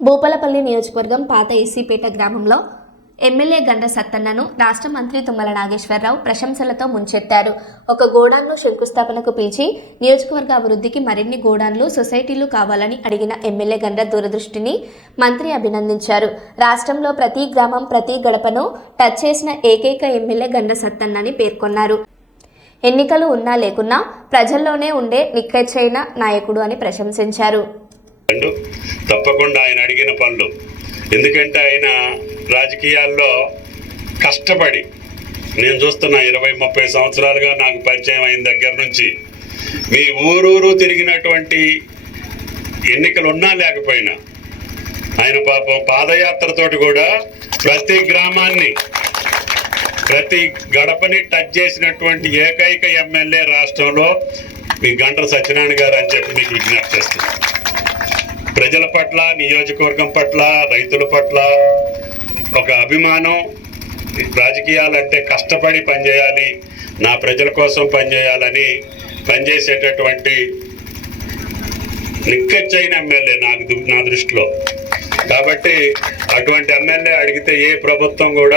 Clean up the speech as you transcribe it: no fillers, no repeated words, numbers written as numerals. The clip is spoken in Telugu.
భూపాలపల్లి నియోజకవర్గం పాత ఈసీపేట గ్రామంలో ఎమ్మెల్యే గండ్ర సత్తన్నను రాష్ట్ర మంత్రి తుమ్మల నాగేశ్వరరావు ప్రశంసలతో ముంచెత్తారు. ఒక గోడాన్ను శంకుస్థాపనకు పిలిచి నియోజకవర్గ అభివృద్ధికి మరిన్ని గోడాన్లు, సొసైటీలు కావాలని అడిగిన ఎమ్మెల్యే గండ్ర దూరదృష్టిని మంత్రి అభినందించారు. రాష్ట్రంలో ప్రతి గ్రామం, ప్రతి గడపను టచ్ చేసిన ఏకైక ఎమ్మెల్యే గండ్ర సత్తన్నని పేర్కొన్నారు. ఎన్నికలు ఉన్నా లేకున్నా ప్రజల్లోనే ఉండే నిక్కచ్చైన నాయకుడు అని ప్రశంసించారు. తప్పకుండా ఆయన అడిగిన పనులు, ఎందుకంటే ఆయన రాజకీయాల్లో కష్టపడి, నేను చూస్తున్నా 20-30 సంవత్సరాలుగా నాకు పరిచయం అయిన దగ్గర నుంచి మీ ఊరూరు తిరిగినటువంటి ఎన్నికలు ఉన్నా లేకపోయినా ఆయన పాపం పాదయాత్రతోటి కూడా ప్రతి గ్రామాన్ని, ప్రతి గడపని టచ్ చేసినటువంటి ఏకైక ఎమ్మెల్యే రాష్ట్రంలో మీ గండ్ర సత్యనారాయణ గారు అని చెప్పి మీకు విజ్ఞప్తి చేస్తున్నాను. ప్రజల పట్ల, నియోజకవర్గం పట్ల, రైతుల పట్ల ఒక అభిమానం. రాజకీయాలంటే కష్టపడి పనిచేయాలి, నా ప్రజల కోసం పనిచేయాలని పనిచేసేటటువంటి నిక్కచ్చైన ఎమ్మెల్యే నా దృష్టిలో. కాబట్టి అటువంటి ఎమ్మెల్యే అడిగితే ఏ ప్రభుత్వం కూడా